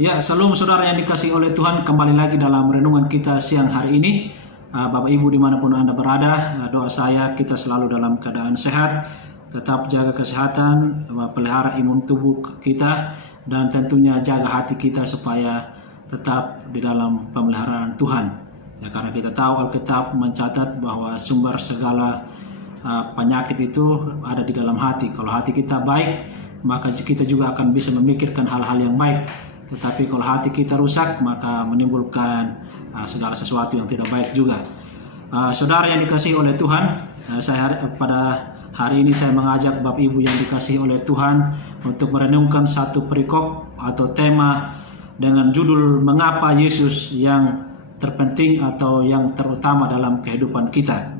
Ya, salam saudara yang dikasih oleh Tuhan, kembali lagi dalam renungan kita siang hari ini. Bapak Ibu dimanapun Anda berada, doa saya kita selalu dalam keadaan sehat, tetap jaga kesehatan, pelihara imun tubuh kita, dan tentunya jaga hati kita supaya tetap di dalam pemeliharaan Tuhan. Ya, karena kita tahu Alkitab mencatat bahwa sumber segala penyakit itu ada di dalam hati. Kalau hati kita baik, maka kita juga akan bisa memikirkan hal-hal yang baik. Tetapi kalau hati kita rusak, maka menimbulkan segala sesuatu yang tidak baik juga. Saudara yang dikasihi oleh Tuhan, pada hari ini saya mengajak Bapak Ibu yang dikasihi oleh Tuhan untuk merenungkan satu perikop atau tema dengan judul Mengapa Yesus yang terpenting atau yang terutama dalam kehidupan kita.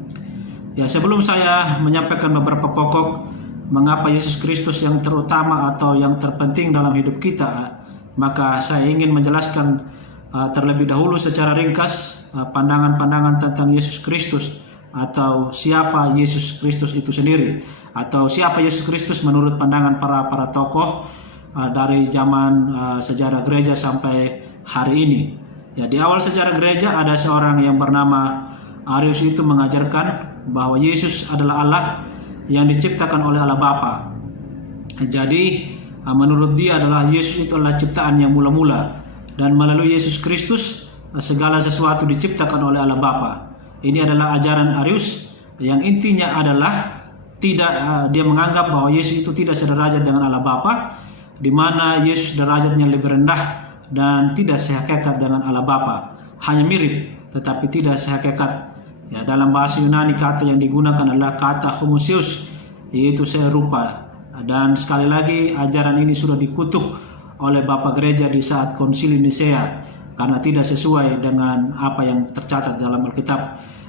Ya, sebelum saya menyampaikan beberapa pokok mengapa Yesus Kristus yang terutama atau yang terpenting dalam hidup kita, maka saya ingin menjelaskan terlebih dahulu secara ringkas pandangan-pandangan tentang Yesus Kristus atau siapa Yesus Kristus itu sendiri, atau siapa Yesus Kristus menurut pandangan para tokoh dari zaman sejarah gereja sampai hari ini. Ya, di awal sejarah gereja ada seorang yang bernama Arius itu mengajarkan bahwa Yesus adalah Allah yang diciptakan oleh Allah Bapa. Jadi menurut dia adalah Yesus itu adalah ciptaan yang mula-mula, dan melalui Yesus Kristus segala sesuatu diciptakan oleh Allah Bapa. Ini adalah ajaran Arius yang intinya adalah dia menganggap bahwa Yesus itu tidak sederajat dengan Allah Bapa, di mana Yesus derajatnya lebih rendah dan tidak sehakikat dengan Allah Bapa, hanya mirip tetapi tidak sehakikat. Ya, dalam bahasa Yunani kata yang digunakan adalah kata homoousios, yaitu serupa. Dan sekali lagi ajaran ini sudah dikutuk oleh Bapak Gereja di saat Konsili Nisea karena tidak sesuai dengan apa yang tercatat dalam Alkitab.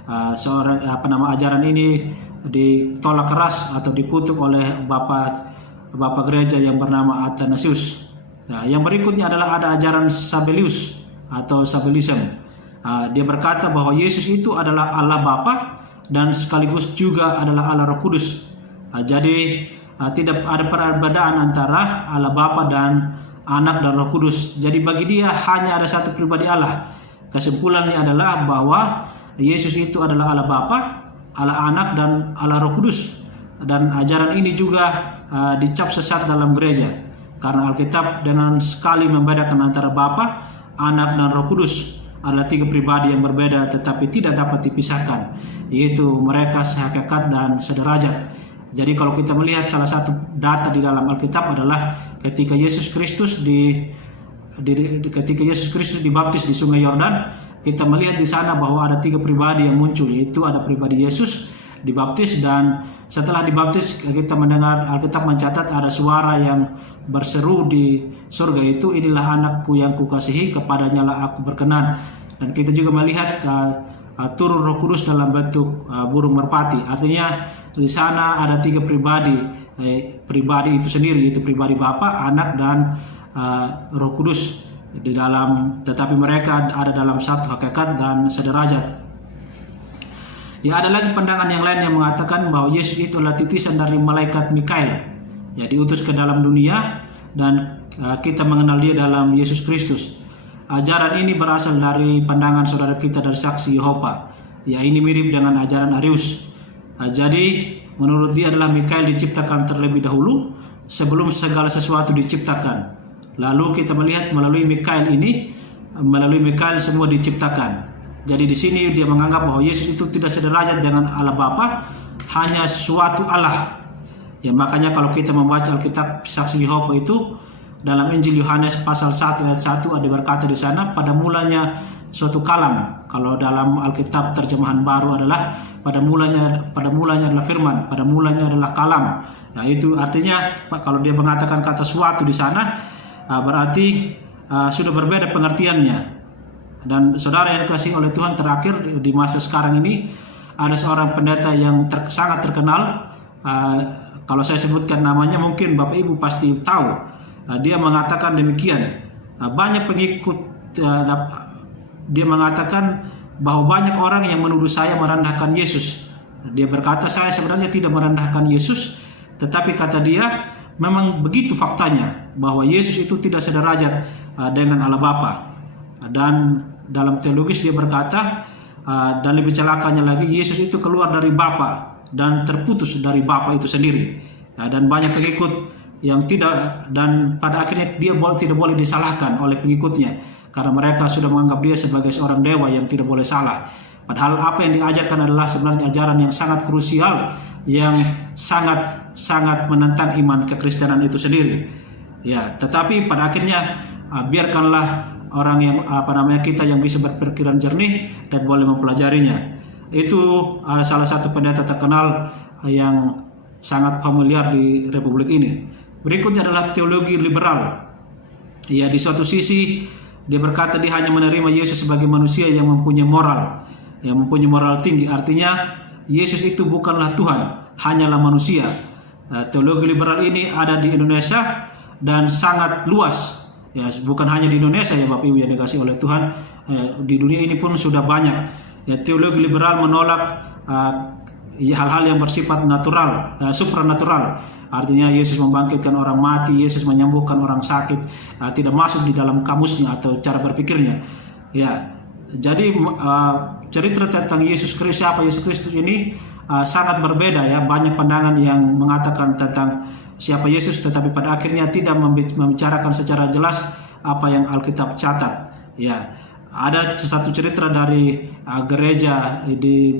Ajaran ini ditolak keras atau dikutuk oleh Bapak Gereja yang bernama Athanasius. Nah, yang berikutnya adalah ada ajaran Sabellius atau Sabelism. Dia berkata bahwa Yesus itu adalah Allah Bapa dan sekaligus juga adalah Allah Roh Kudus. Jadi tidak ada perbedaan antara Allah Bapa dan Anak dan Roh Kudus. Jadi bagi dia hanya ada satu pribadi Allah. Kesimpulannya adalah bahwa Yesus itu adalah Allah Bapa, Allah Anak, dan Allah Roh Kudus. Dan ajaran ini juga dicap sesat dalam gereja, karena Alkitab dengan sekali membedakan antara Bapa, Anak, dan Roh Kudus adalah tiga pribadi yang berbeda tetapi tidak dapat dipisahkan, yaitu mereka sehakikat dan sederajat. Jadi kalau kita melihat salah satu data di dalam Alkitab adalah ketika Yesus Kristus dibaptis di Sungai Yordan, kita melihat di sana bahwa ada tiga pribadi yang muncul, yaitu ada pribadi Yesus dibaptis, dan setelah dibaptis kita mendengar Alkitab mencatat ada suara yang berseru di surga, itu inilah anakku yang kukasihi, kepadanya lah aku berkenan. Dan kita juga melihat turun Roh Kudus dalam bentuk burung merpati. Artinya di sana ada tiga pribadi, pribadi itu sendiri, itu pribadi Bapa, Anak, dan Roh Kudus di dalam, tetapi mereka ada dalam satu hakikat dan sederajat. Ya, ada lagi pandangan yang lain yang mengatakan bahwa Yesus itu adalah titisan dari malaikat Mikael, ya, diutus ke dalam dunia, dan kita mengenal dia dalam Yesus Kristus. Ajaran ini berasal dari pandangan saudara kita dari saksi Yehova. Ya, ini mirip dengan ajaran Arius. Jadi menurut dia adalah Mikael diciptakan terlebih dahulu sebelum segala sesuatu diciptakan. Lalu kita melihat melalui Mikael semua diciptakan. Jadi di sini dia menganggap bahwa Yesus itu tidak sederajat dengan Allah Bapa, hanya suatu Allah. Ya, makanya kalau kita membaca Alkitab saksi Yehova itu dalam Injil Yohanes pasal 1 ayat 1 ada berkata di sana, pada mulanya suatu kalam. Kalau dalam Alkitab terjemahan baru adalah pada mulanya adalah firman, pada mulanya adalah kalam. Nah, itu artinya kalau dia mengatakan kata suatu di sana berarti sudah berbeda pengertiannya. Dan saudara yang dikasihi oleh Tuhan, terakhir di masa sekarang ini ada seorang pendeta yang sangat terkenal. Kalau saya sebutkan namanya mungkin Bapak Ibu pasti tahu. Dia mengatakan demikian. Banyak pengikut, dia mengatakan bahwa banyak orang yang menuduh saya merendahkan Yesus. Dia berkata saya sebenarnya tidak merendahkan Yesus, tetapi kata dia memang begitu faktanya bahwa Yesus itu tidak sederajat dengan Allah Bapa. Dan dalam teologis dia berkata, dan lebih celakanya lagi, Yesus itu keluar dari Bapa dan terputus dari Bapa itu sendiri. Dan banyak pengikut yang tidak, dan pada akhirnya dia tidak boleh disalahkan oleh pengikutnya karena mereka sudah menganggap dia sebagai seorang dewa yang tidak boleh salah. Padahal apa yang diajarkan adalah sebenarnya ajaran yang sangat krusial, yang sangat menentang iman kekristenan itu sendiri. Ya, tetapi pada akhirnya biarkanlah orang yang kita yang bisa berpikiran jernih dan boleh mempelajarinya. Itu salah satu pendeta terkenal yang sangat familiar di Republik ini. Berikutnya adalah teologi liberal. Ya, di suatu sisi dia berkata dia hanya menerima Yesus sebagai manusia yang mempunyai moral tinggi. Artinya Yesus itu bukanlah Tuhan, hanyalah manusia. Teologi liberal ini ada di Indonesia dan sangat luas. Ya, bukan hanya di Indonesia ya Bapak Ibu yang dikasih oleh Tuhan, di dunia ini pun sudah banyak. Ya, teologi liberal menolak hal-hal yang bersifat natural, supranatural. Artinya Yesus membangkitkan orang mati, Yesus menyembuhkan orang sakit, tidak masuk di dalam kamusnya atau cara berpikirnya. Ya, jadi cerita tentang Yesus Kristus, siapa Yesus Kristus ini sangat berbeda ya. Banyak pandangan yang mengatakan tentang siapa Yesus, tetapi pada akhirnya tidak membicarakan secara jelas apa yang Alkitab catat. Ya, ada satu cerita dari gereja di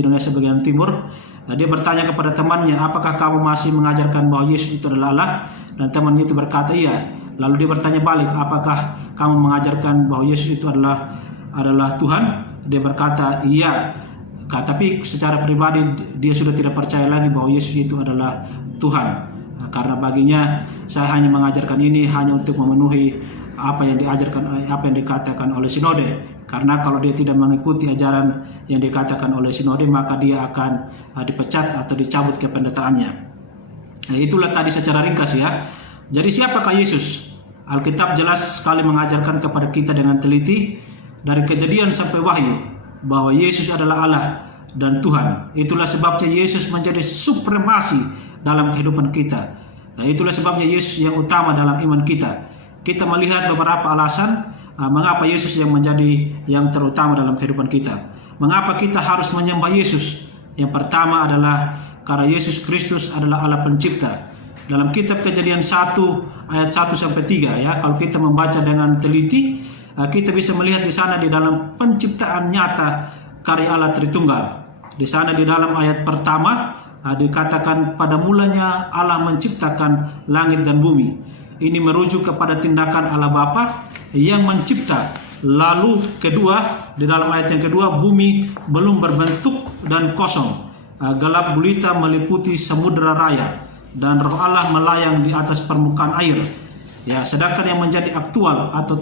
Indonesia bagian timur. Dia bertanya kepada temannya, apakah kamu masih mengajarkan bahwa Yesus itu adalah Allah? Dan temannya itu berkata iya. Lalu dia bertanya balik, apakah kamu mengajarkan bahwa Yesus itu adalah Tuhan? Dia berkata iya. Tapi secara pribadi dia sudah tidak percaya lagi bahwa Yesus itu adalah Tuhan. Karena baginya saya hanya mengajarkan ini hanya untuk memenuhi apa yang diajarkan, apa yang dikatakan oleh sinode. Karena kalau dia tidak mengikuti ajaran yang dikatakan oleh sinode, maka dia akan dipecat atau dicabut kependetaannya. Nah, itulah tadi secara ringkas ya. Jadi siapakah Yesus? Alkitab jelas sekali mengajarkan kepada kita dengan teliti dari Kejadian sampai Wahyu bahwa Yesus adalah Allah dan Tuhan. Itulah sebabnya Yesus menjadi supremasi dalam kehidupan kita. Nah, itulah sebabnya Yesus yang utama dalam iman kita. Kita melihat beberapa alasan mengapa Yesus yang menjadi yang terutama dalam kehidupan kita. Mengapa kita harus menyembah Yesus? Yang pertama adalah karena Yesus Kristus adalah Allah pencipta. Dalam kitab Kejadian 1 ayat 1 sampai 3 ya, kalau kita membaca dengan teliti, kita bisa melihat di sana di dalam penciptaan nyata karya Allah Tritunggal. Di sana di dalam ayat pertama dikatakan pada mulanya Allah menciptakan langit dan bumi. Ini merujuk kepada tindakan Allah Bapa yang mencipta. Lalu kedua, di dalam ayat yang kedua, bumi belum berbentuk dan kosong. Gelap gulita meliputi samudera raya dan Roh Allah melayang di atas permukaan air. Ya, sedangkan yang menjadi aktual atau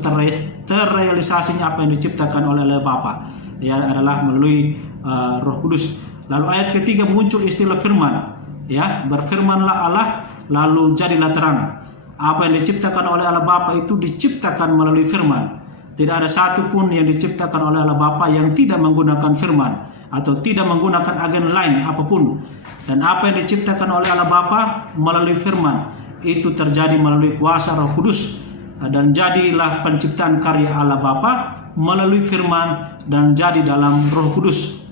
terrealisasinya apa yang diciptakan oleh Allah Bapa ya adalah melalui Roh Kudus. Lalu ayat ketiga muncul istilah firman. Ya, berfirmanlah Allah lalu jadilah terang. Apa yang diciptakan oleh Allah Bapa itu diciptakan melalui firman. Tidak ada satupun yang diciptakan oleh Allah Bapa yang tidak menggunakan firman atau tidak menggunakan agen lain apapun. Dan apa yang diciptakan oleh Allah Bapa melalui firman itu terjadi melalui kuasa Roh Kudus. Dan jadilah penciptaan karya Allah Bapa melalui firman dan jadi dalam Roh Kudus.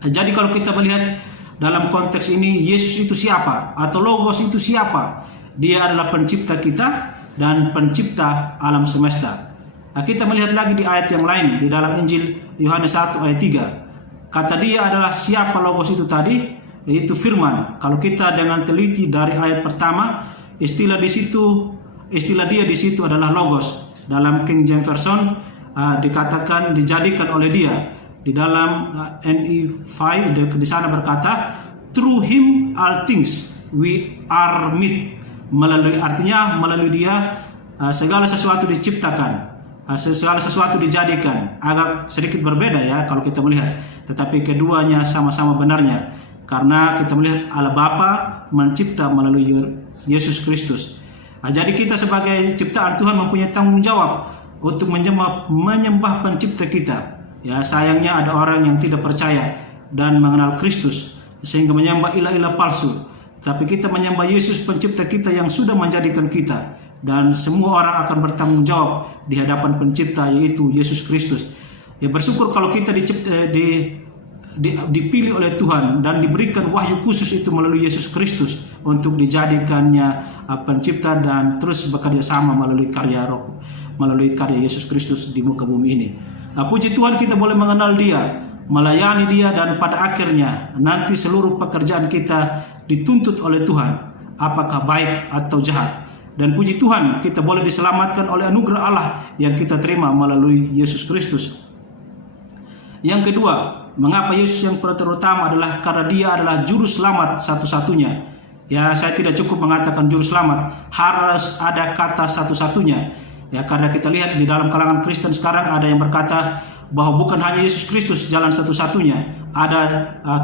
Jadi kalau kita melihat dalam konteks ini, Yesus itu siapa? Atau Logos itu siapa? Dia adalah pencipta kita dan pencipta alam semesta. Nah, kita melihat lagi di ayat yang lain di dalam Injil Yohanes 1 ayat 3. Kata dia adalah siapa Logos itu tadi? Yaitu firman. Kalau kita dengan teliti dari ayat pertama, istilah dia di situ adalah Logos. Dalam King James Version dikatakan dijadikan oleh dia. Di dalam NE5 di sana berkata, through him all things we are made. Artinya melalui dia segala sesuatu diciptakan, segala sesuatu dijadikan. Agak sedikit berbeda ya kalau kita melihat, tetapi keduanya sama-sama benarnya karena kita melihat Allah Bapa mencipta melalui Yesus Kristus. Jadi kita sebagai ciptaan Tuhan mempunyai tanggung jawab untuk menyembah pencipta kita. Ya, sayangnya ada orang yang tidak percaya dan mengenal Kristus sehingga menyembah ilah-ilah palsu. Tapi kita menyembah Yesus pencipta kita yang sudah menjadikan kita dan semua orang akan bertanggung jawab di hadapan Pencipta, yaitu Yesus Kristus. Ya, bersyukur kalau kita dipilih oleh Tuhan dan diberikan wahyu khusus itu melalui Yesus Kristus untuk dijadikannya Pencipta dan terus bekerja sama melalui karya Yesus Kristus di muka bumi ini. Puji Tuhan, kita boleh mengenal Dia, melayani Dia, dan pada akhirnya nanti seluruh pekerjaan kita dituntut oleh Tuhan, apakah baik atau jahat. Dan puji Tuhan, kita boleh diselamatkan oleh anugerah Allah yang kita terima melalui Yesus Kristus. Yang kedua, mengapa Yesus yang terutama adalah karena Dia adalah juru selamat satu-satunya. Ya, saya tidak cukup mengatakan juru selamat, harus ada kata satu-satunya. Ya, karena kita lihat di dalam kalangan Kristen sekarang ada yang berkata bahwa bukan hanya Yesus Kristus jalan satu-satunya,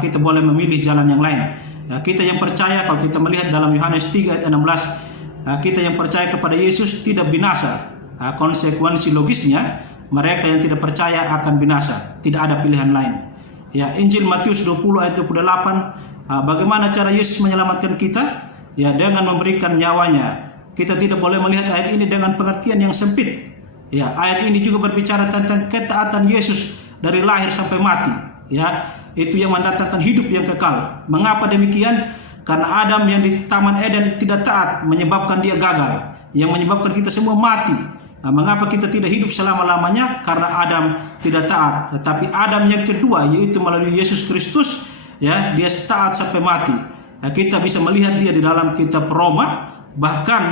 kita boleh memilih jalan yang lain. Ya, kita yang percaya, kalau kita melihat dalam Yohanes 3 ayat 16, kita yang percaya kepada Yesus tidak binasa. Konsekuensi logisnya, mereka yang tidak percaya akan binasa. Tidak ada pilihan lain. Ya, Injil Matius 20 ayat 28, bagaimana cara Yesus menyelamatkan kita? Ya, dengan memberikan nyawanya. Kita tidak boleh melihat ayat ini dengan pengertian yang sempit. Ya, ayat ini juga berbicara tentang ketaatan Yesus dari lahir sampai mati. Ya, itu yang mendatangkan hidup yang kekal. Mengapa demikian? Karena Adam yang di Taman Eden tidak taat menyebabkan dia gagal, yang menyebabkan kita semua mati. Mengapa kita tidak hidup selama-lamanya? Karena Adam tidak taat. Tetapi Adam yang kedua, yaitu melalui Yesus Kristus, ya, dia taat sampai mati. Kita bisa melihat dia di dalam kitab Roma. Bahkan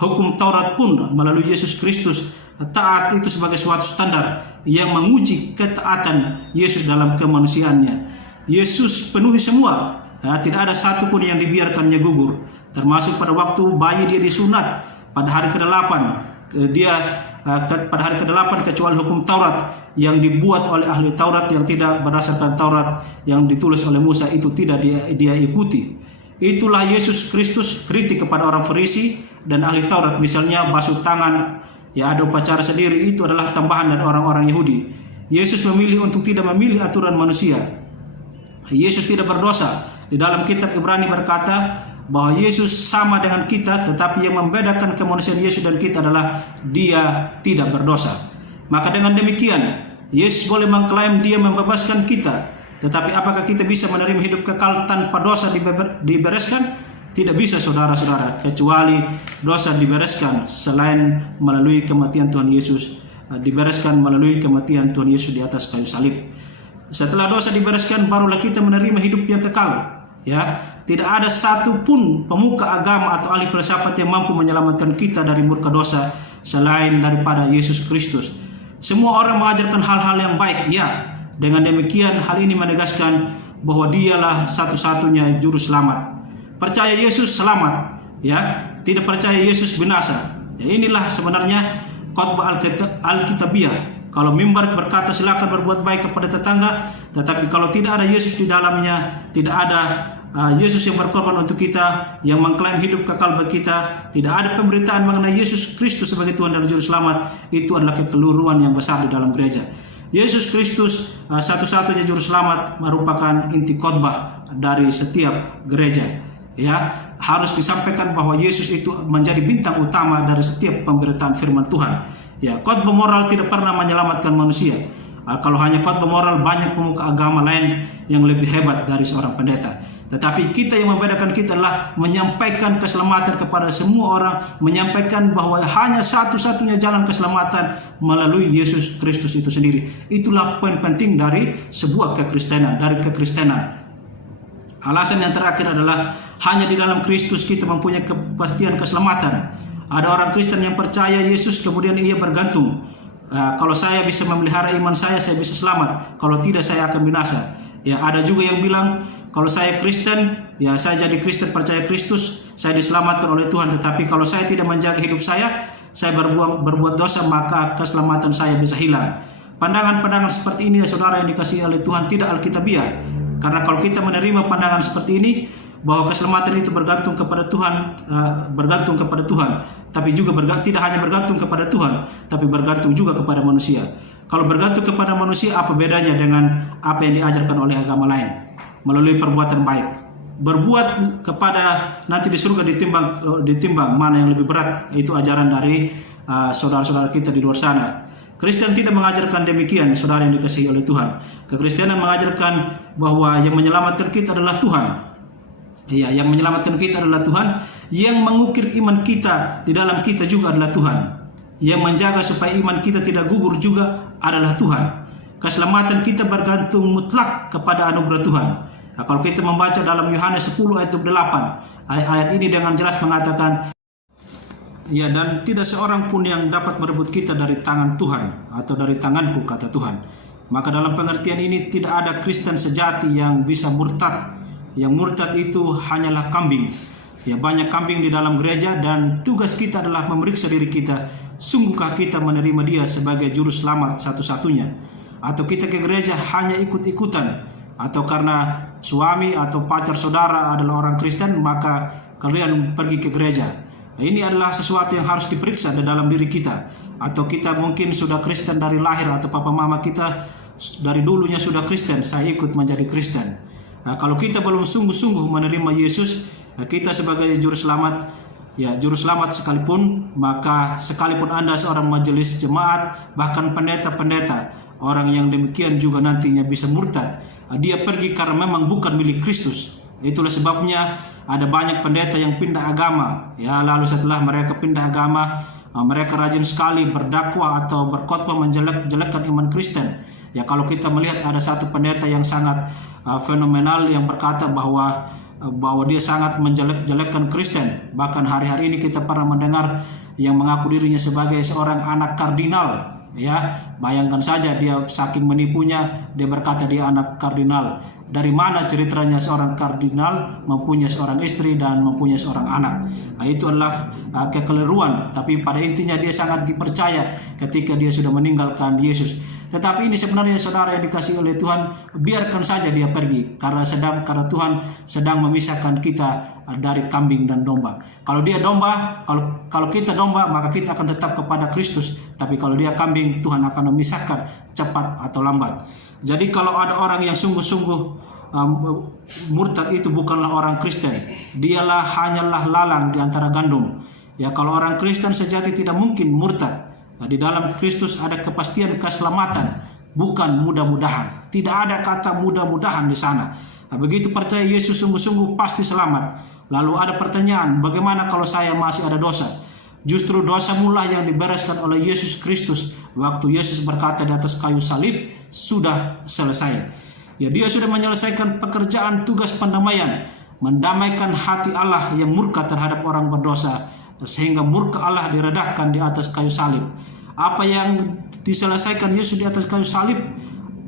hukum Taurat pun melalui Yesus Kristus, taat itu sebagai suatu standar yang menguji ketaatan Yesus dalam kemanusiaannya. Yesus penuhi semua. Tidak ada satu pun yang dibiarkannya gugur, termasuk pada waktu bayi dia disunat pada hari ke-8. Pada hari ke-8, kecuali hukum Taurat yang dibuat oleh ahli Taurat yang tidak berdasarkan Taurat yang ditulis oleh Musa, itu tidak dia ikuti. Itulah Yesus Kristus kritik kepada orang Farisi dan ahli Taurat, misalnya basuh tangan, ya, ada upacara sendiri, itu adalah tambahan dari orang-orang Yahudi. Yesus memilih untuk tidak memilih aturan manusia. Yesus tidak berdosa. Di dalam kitab Ibrani berkata bahwa Yesus sama dengan kita, tetapi yang membedakan kemanusiaan Yesus dan kita adalah Dia tidak berdosa. Maka dengan demikian, Yesus boleh mengklaim Dia membebaskan kita, tetapi apakah kita bisa menerima hidup kekal tanpa dosa dibereskan? Tidak bisa, saudara-saudara, kecuali dosa dibereskan selain melalui kematian Tuhan Yesus, dibereskan melalui kematian Tuhan Yesus di atas kayu salib. Setelah dosa dibereskan, barulah kita menerima hidup yang kekal. Ya, tidak ada satupun pemuka agama atau ahli filsafat yang mampu menyelamatkan kita dari murka dosa selain daripada Yesus Kristus. Semua orang mengajarkan hal-hal yang baik, ya. Dengan demikian, hal ini menegaskan bahwa Dialah satu-satunya juru selamat. Percaya Yesus selamat, ya. Tidak percaya Yesus binasa. Ya, inilah sebenarnya khotbah Alkitabiah. Kalau mimbar berkata silakan berbuat baik kepada tetangga, tetapi kalau tidak ada Yesus di dalamnya, tidak ada Yesus yang berkorban untuk kita, yang mengklaim hidup kekal bagi kita, tidak ada pemberitaan mengenai Yesus Kristus sebagai Tuhan dan Juru Selamat, itu adalah kekeliruan yang besar di dalam gereja. Yesus Kristus satu-satunya Juru Selamat merupakan inti khotbah dari setiap gereja. Ya, harus disampaikan bahwa Yesus itu menjadi bintang utama dari setiap pemberitaan firman Tuhan. Ya, khotbah moral tidak pernah menyelamatkan manusia. Kalau hanya khotbah moral, banyak pemuka agama lain yang lebih hebat dari seorang pendeta. Tetapi kita yang membedakan kita adalah menyampaikan keselamatan kepada semua orang, menyampaikan bahwa hanya satu-satunya jalan keselamatan melalui Yesus Kristus itu sendiri. Itulah poin penting dari sebuah kekristenan, dari kekristenan. Alasan yang terakhir adalah hanya di dalam Kristus kita mempunyai kepastian keselamatan. Ada orang Kristen yang percaya Yesus kemudian ia bergantung. Kalau saya bisa memelihara iman saya bisa selamat. Kalau tidak, saya akan binasa. Ya, ada juga yang bilang kalau saya Kristen, ya saya jadi Kristen percaya Kristus, saya diselamatkan oleh Tuhan. Tetapi kalau saya tidak menjaga hidup saya berbuat dosa, maka keselamatan saya bisa hilang. Pandangan-pandangan seperti ini, ya saudara yang dikasihi oleh Tuhan, tidak alkitabiah. Karena kalau kita menerima pandangan seperti ini, bahwa keselamatan itu bergantung kepada Tuhan, tapi juga tidak hanya bergantung kepada Tuhan, tapi bergantung juga kepada manusia. Kalau bergantung kepada manusia, apa bedanya dengan apa yang diajarkan oleh agama lain? Melalui perbuatan baik. berbuat kepada nanti di surga ditimbang mana yang lebih berat. Itu ajaran dari saudara-saudara kita di luar sana. Kristen tidak mengajarkan demikian, saudara yang dikasihi oleh Tuhan. Kekristenan mengajarkan bahwa yang menyelamatkan kita adalah Tuhan. Iya, yang menyelamatkan kita adalah Tuhan. Yang mengukir iman kita di dalam kita juga adalah Tuhan. Yang menjaga supaya iman kita tidak gugur juga adalah Tuhan. Keselamatan kita bergantung mutlak kepada anugerah Tuhan. Nah, kalau kita membaca dalam Yohanes 10 ayat 8, ayat ini dengan jelas mengatakan, ya, dan tidak seorang pun yang dapat merebut kita dari tangan Tuhan atau dari tanganku, kata Tuhan. Maka dalam pengertian ini tidak ada Kristen sejati yang bisa murtad. Yang murtad itu hanyalah kambing. Ya, banyak kambing di dalam gereja, dan tugas kita adalah memeriksa diri kita. Sungguhkah kita menerima Dia sebagai juru selamat satu-satunya? Atau kita ke gereja hanya ikut-ikutan? Atau karena suami atau pacar saudara adalah orang Kristen, maka kalian pergi ke gereja? Nah, ini adalah sesuatu yang harus diperiksa di dalam diri kita. Atau kita mungkin sudah Kristen dari lahir, atau papa mama kita dari dulunya sudah Kristen, saya ikut menjadi Kristen. Nah, kalau kita belum sungguh-sungguh menerima Yesus, kita sebagai juru selamat, ya juru selamat sekalipun, maka sekalipun Anda seorang majelis jemaat, bahkan pendeta-pendeta, orang yang demikian juga nantinya bisa murtad. Dia pergi karena memang bukan milik Kristus. Itulah sebabnya ada banyak pendeta yang pindah agama. Ya, lalu setelah mereka pindah agama, mereka rajin sekali berdakwah atau berkhotbah menjelek-jelekkan iman Kristen. Ya, kalau kita melihat ada satu pendeta yang sangat fenomenal yang berkata bahwa dia sangat menjelek-jelekkan Kristen. Bahkan hari-hari ini kita pernah mendengar yang mengaku dirinya sebagai seorang anak kardinal. Ya, bayangkan saja, dia saking menipunya, dia berkata dia anak kardinal. Dari mana ceritanya seorang kardinal mempunyai seorang istri dan mempunyai seorang anak? Nah, itu adalah kekeliruan. Tapi pada intinya dia sangat dipercaya ketika dia sudah meninggalkan Yesus. Tetapi ini sebenarnya saudara yang dikasihi oleh Tuhan, biarkan saja dia pergi, karena Tuhan sedang memisahkan kita dari kambing dan domba. Kalau dia domba, kalau kita domba, maka kita akan tetap kepada Kristus. Tapi kalau dia kambing, Tuhan akan memisahkan cepat atau lambat. Jadi kalau ada orang yang sungguh-sungguh murtad, itu bukanlah orang Kristen. Dialah hanyalah lalang di antara gandum. Ya, kalau orang Kristen sejati tidak mungkin murtad. Nah, di dalam Kristus ada kepastian keselamatan, bukan mudah-mudahan. Tidak ada kata mudah-mudahan di sana. Nah, begitu percaya Yesus sungguh-sungguh pasti selamat. Lalu ada pertanyaan, bagaimana kalau saya masih ada dosa? Justru dosa mula yang dibereskan oleh Yesus Kristus waktu Yesus berkata di atas kayu salib, sudah selesai. Ya, dia sudah menyelesaikan pekerjaan tugas pendamaian, mendamaikan hati Allah yang murka terhadap orang berdosa, sehingga murka Allah diredahkan di atas kayu salib. Apa yang diselesaikan Yesus di atas kayu salib?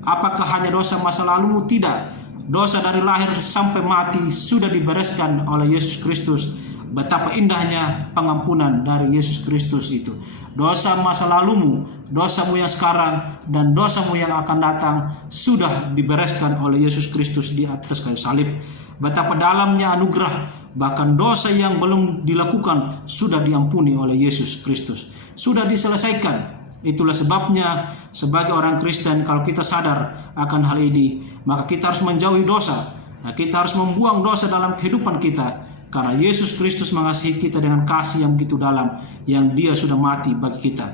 Apakah hanya dosa masa lalumu? Tidak. Dosa dari lahir sampai mati sudah dibereskan oleh Yesus Kristus. Betapa indahnya pengampunan dari Yesus Kristus itu. Dosa masa lalumu, dosamu yang sekarang, dan dosamu yang akan datang sudah dibereskan oleh Yesus Kristus di atas kayu salib. Betapa dalamnya anugerah, bahkan dosa yang belum dilakukan sudah diampuni oleh Yesus Kristus. Sudah diselesaikan. Itulah sebabnya sebagai orang Kristen, kalau kita sadar akan hal ini, maka kita harus menjauhi dosa. Nah, kita harus membuang dosa dalam kehidupan kita. Karena Yesus Kristus mengasihi kita dengan kasih yang begitu dalam, yang dia sudah mati bagi kita.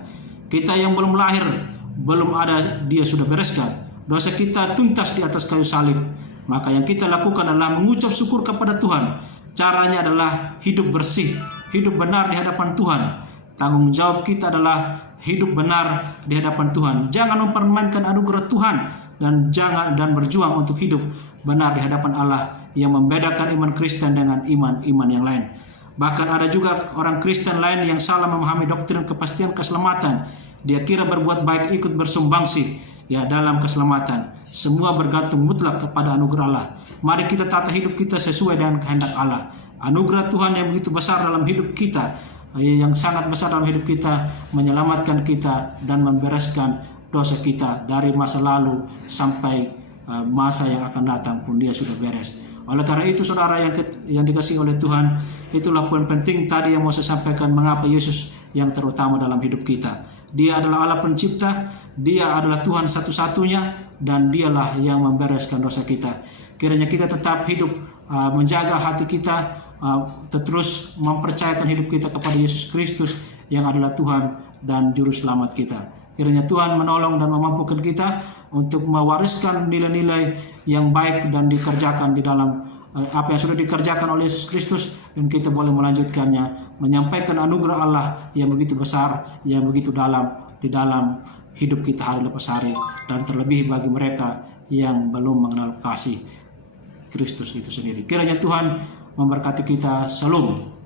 Kita yang belum lahir, belum ada, dia sudah bereskan. Dosa kita tuntas di atas kayu salib. Maka yang kita lakukan adalah mengucap syukur kepada Tuhan. Caranya adalah hidup bersih, hidup benar di hadapan Tuhan. Tanggung jawab kita adalah hidup benar di hadapan Tuhan. Jangan mempermainkan anugerah Tuhan, dan berjuang untuk hidup benar di hadapan Allah yang membedakan iman Kristen dengan iman-iman yang lain. Bahkan ada juga orang Kristen lain yang salah memahami doktrin kepastian keselamatan. Dia kira berbuat baik ikut bersumbangsi ya dalam keselamatan. Semua bergantung mutlak kepada anugerah Allah. Mari kita tata hidup kita sesuai dengan kehendak Allah. Anugerah Tuhan yang begitu besar dalam hidup kita, yang sangat besar dalam hidup kita, menyelamatkan kita dan membereskan dosa kita dari masa lalu sampai masa yang akan datang pun dia sudah beres. Oleh karena itu saudara yang dikasihi oleh Tuhan, itulah poin penting tadi yang mau saya sampaikan, mengapa Yesus yang terutama dalam hidup kita. Dia adalah Allah pencipta, dia adalah Tuhan satu-satunya, dan dialah yang membereskan dosa kita. Kiranya kita tetap hidup menjaga hati kita, terus mempercayakan hidup kita kepada Yesus Kristus yang adalah Tuhan dan Juru Selamat kita. Kiranya Tuhan menolong dan memampukan kita untuk mewariskan nilai-nilai yang baik dan dikerjakan di dalam apa yang sudah dikerjakan oleh Yesus Kristus, dan kita boleh melanjutkannya, menyampaikan anugerah Allah yang begitu besar, yang begitu dalam di dalam hidup kita hari lepas hari, dan terlebih bagi mereka yang belum mengenal kasih Kristus itu sendiri. Kiranya Tuhan memberkati kita. Shalom.